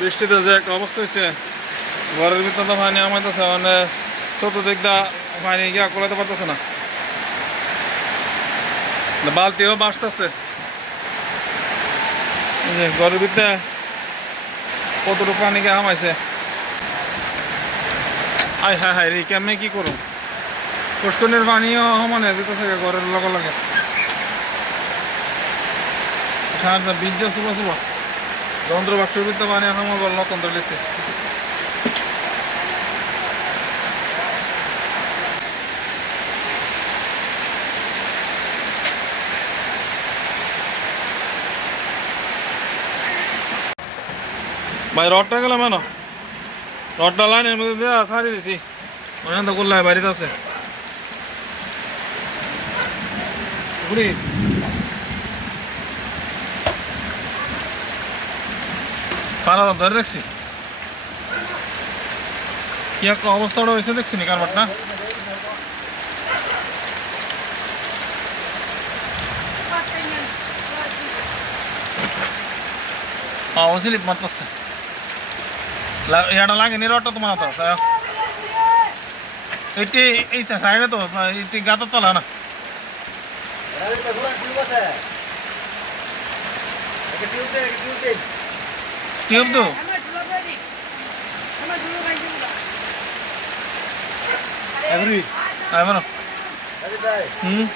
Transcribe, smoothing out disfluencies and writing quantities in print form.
বৃষ্টিতে যে একটা অবস্থা হয়েছে, ঘরের ভিতরে তো পানি আমাইতেছে, মানে চতুর্দিক দা পানি গিয়া কোলাতে পারতেছে না, বালতিও বাসতেছে। ঘরের ভিতরে কতটুকু পানি গিয়ে হামাইছে। আয় হ্যাঁ হ্যাঁ রে, কেমনে কি করুন, পুষ্করণীর পানিও সমানে যেতেছে ঘরের লগে লগে। বীর্য শুভ শুভ যন্ত্র বাক্সের ভিতরে পানি আমার বল নতুন ধরেছে। ভাই রডটা গেলাম কেন? রডটা লাইনের মধ্যে দিয়ে সারি দিছি, ওখানে তো গোল্লায় বাড়িতে আছে। পারা ধরে রাখছি, কি একটা অবস্থাটা হয়েছে দেখছি নি কারবারটা। ও স্লিপ মারতেছে, এটা লাগেনি রডটা তোমার তো এটি এই সাইডে তো এটি গাতার তলা না। টিউব তো হুম